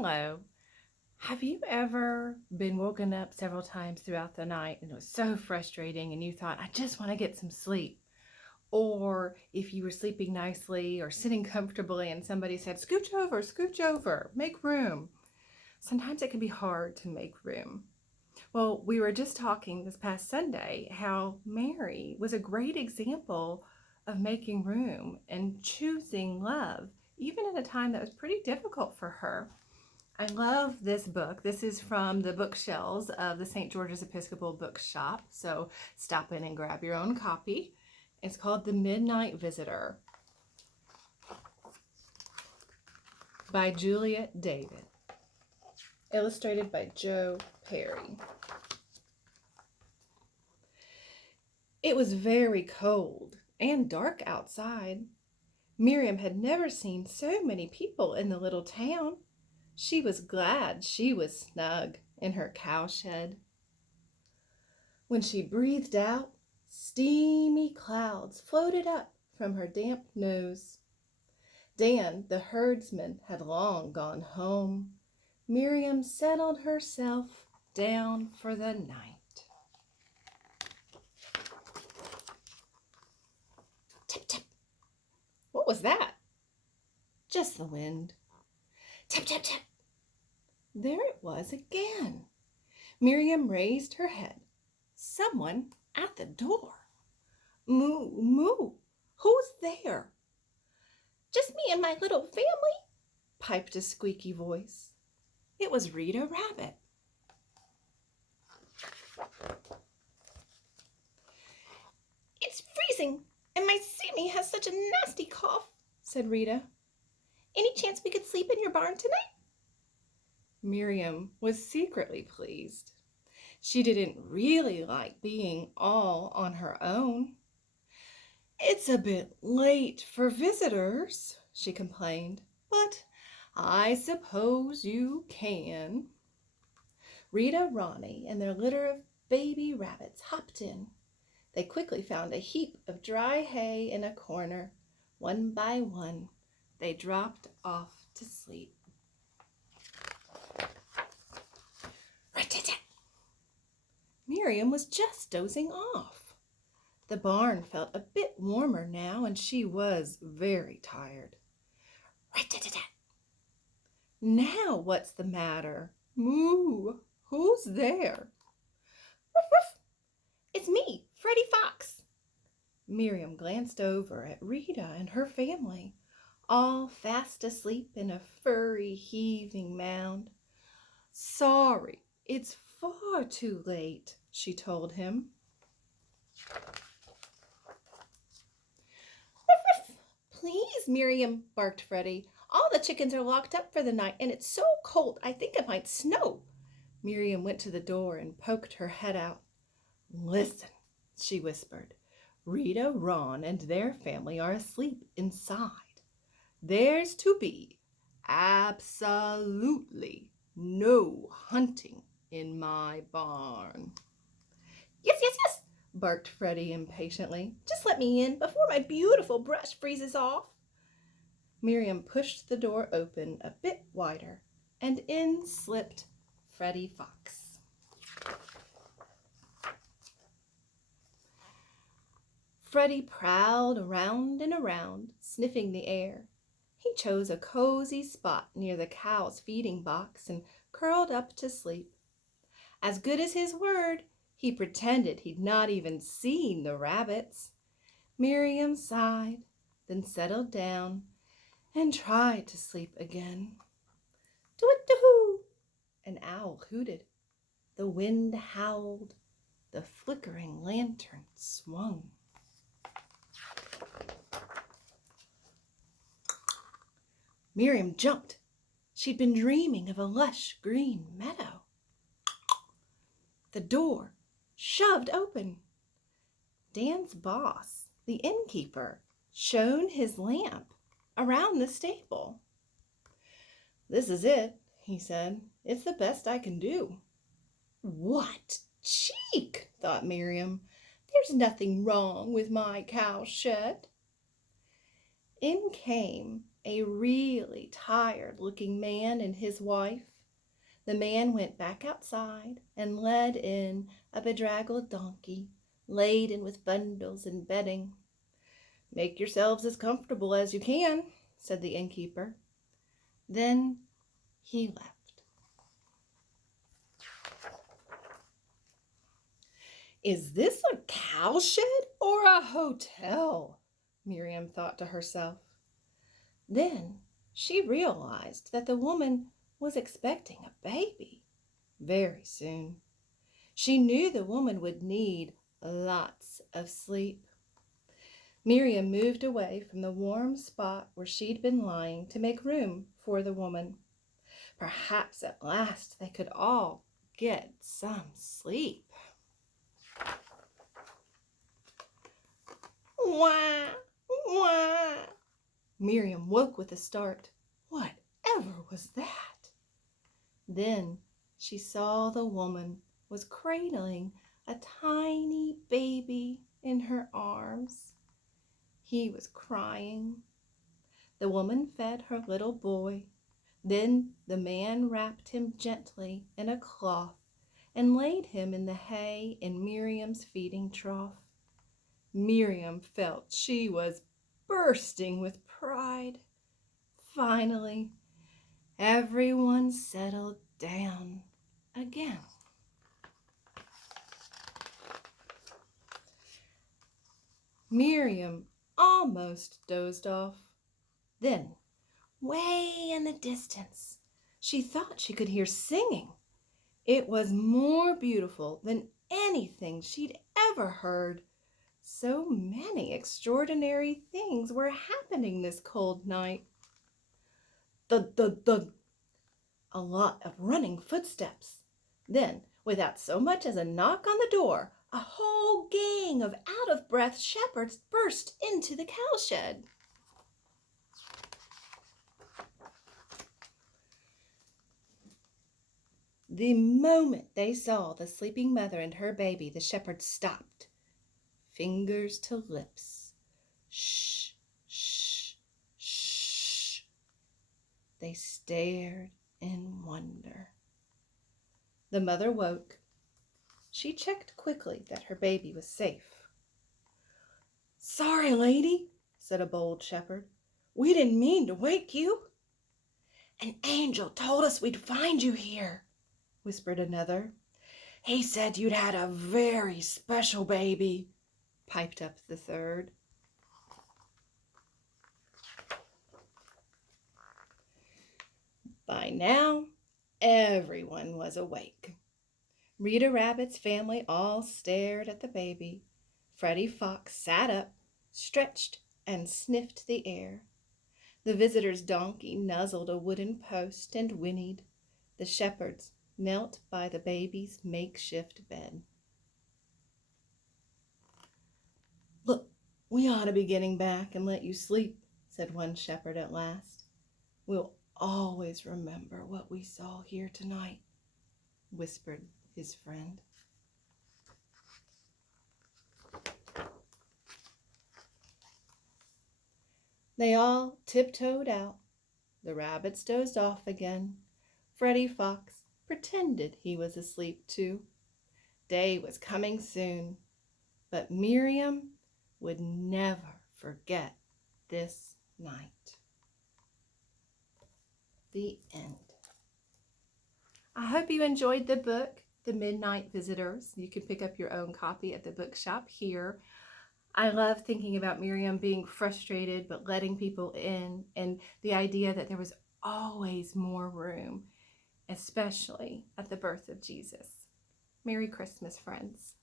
Hello. Have you ever been woken up several times throughout the night and it was so frustrating and you thought, I just want to get some sleep? Or if you were sleeping nicely or sitting comfortably and somebody said, scooch over, make room. Sometimes it can be hard to make room. Well, we were just talking this past Sunday how Mary was a great example of making room and choosing love, even at a time that was pretty difficult for her. I love this book. This is from the bookshelves of the St. George's Episcopal Bookshop, so stop in and grab your own copy. It's called The Midnight Visitor by Juliet David, illustrated by Joe Perry. It was very cold and dark outside. Miriam had never seen so many people in the little town. She was glad she was snug in her cowshed. When she breathed out, steamy clouds floated up from her damp nose. Dan, the herdsman, had long gone home. Miriam settled herself down for the night. Tip, tip. What was that? Just the wind. Tip, tip, tip. There it was again. Miriam raised her head. Someone at the door. Moo, moo. Who's there? Just me and my little family, piped a squeaky voice. It was Rita Rabbit. It's freezing, and my Sammy has such a nasty cough, said Rita. Any chance we could sleep in your barn tonight? Miriam was secretly pleased. She didn't really like being all on her own. It's a bit late for visitors, she complained, but I suppose you can. Rita, Ronnie, and their litter of baby rabbits hopped in. They quickly found a heap of dry hay in a corner. One by one, they dropped off to sleep. Miriam was just dozing off. The barn felt a bit warmer now, and she was very tired. Now what's the matter? Moo! Who's there? Ruff, ruff. It's me, Freddie Fox. Miriam glanced over at Rita and her family, all fast asleep in a furry, heaving mound. Sorry, it's far too late, she told him. Ruff, ruff. Please, Miriam, barked Freddie. All the chickens are locked up for the night, and it's so cold I think it might snow. Miriam went to the door and poked her head out. Listen, she whispered. Rita, Ron, and their family are asleep inside. There's to be absolutely no hunting in my barn. Yes, yes, yes, barked Freddie impatiently. Just let me in before my beautiful brush freezes off. Miriam pushed the door open a bit wider, and in slipped Freddie Fox. Freddie prowled around and around, sniffing the air. He chose a cozy spot near the cow's feeding box and curled up to sleep. As good as his word, he pretended he'd not even seen the rabbits. Miriam sighed, then settled down and tried to sleep again. Do-it-do-hoo! An owl hooted. The wind howled. The flickering lantern swung. Miriam jumped. She'd been dreaming of a lush green meadow. The door shoved open. Dan's boss, the innkeeper, shone his lamp around the stable. This is it, he said. It's the best I can do. What cheek, thought Miriam. There's nothing wrong with my cowshed. In came a really tired-looking man and his wife. The man went back outside and led in a bedraggled donkey, laden with bundles and bedding. "Make yourselves as comfortable as you can," said the innkeeper. Then he left. "Is this a cowshed or a hotel?" Miriam thought to herself. Then she realized that the woman was expecting a baby very soon. She knew the woman would need lots of sleep. Miriam moved away from the warm spot where she'd been lying to make room for the woman. Perhaps at last they could all get some sleep. Wah, wah. Miriam woke with a start. Whatever was that? Then she saw the woman was cradling a tiny baby in her arms. He was crying. The woman fed her little boy. Then the man wrapped him gently in a cloth and laid him in the hay in Miriam's feeding trough. Miriam felt she was bursting with pride. Finally, everyone settled down again. Miriam almost dozed off. Then, way in the distance, she thought she could hear singing. It was more beautiful than anything she'd ever heard. So many extraordinary things were happening this cold night. Thud, thud, thud. A lot of running footsteps. Then, without so much as a knock on the door, a whole gang of out-of-breath shepherds burst into the cowshed. The moment they saw the sleeping mother and her baby, the shepherds stopped, fingers to lips. Shh, shh, shh. They stared in wonder. The mother woke. She checked quickly that her baby was safe. "Sorry, lady," said a bold shepherd. "We didn't mean to wake you." "An angel told us we'd find you here," whispered another. "He said you'd had a very special baby," piped up the third. By now, everyone was awake. Rita Rabbit's family all stared at the baby. Freddie Fox sat up, stretched, and sniffed the air. The visitor's donkey nuzzled a wooden post and whinnied. The shepherds knelt by the baby's makeshift bed. "Look, we ought to be getting back and let you sleep," said one shepherd at last. "We'll always remember what we saw here tonight," whispered his friend. They all tiptoed out. The rabbits dozed off again. Freddie Fox pretended he was asleep too. Day was coming soon, but Miriam would never forget this night. The end. I hope you enjoyed the book, The Midnight Visitors. You can pick up your own copy at the bookshop here. I love thinking about Miriam being frustrated but letting people in, and the idea that there was always more room, especially at the birth of Jesus. Merry Christmas, friends.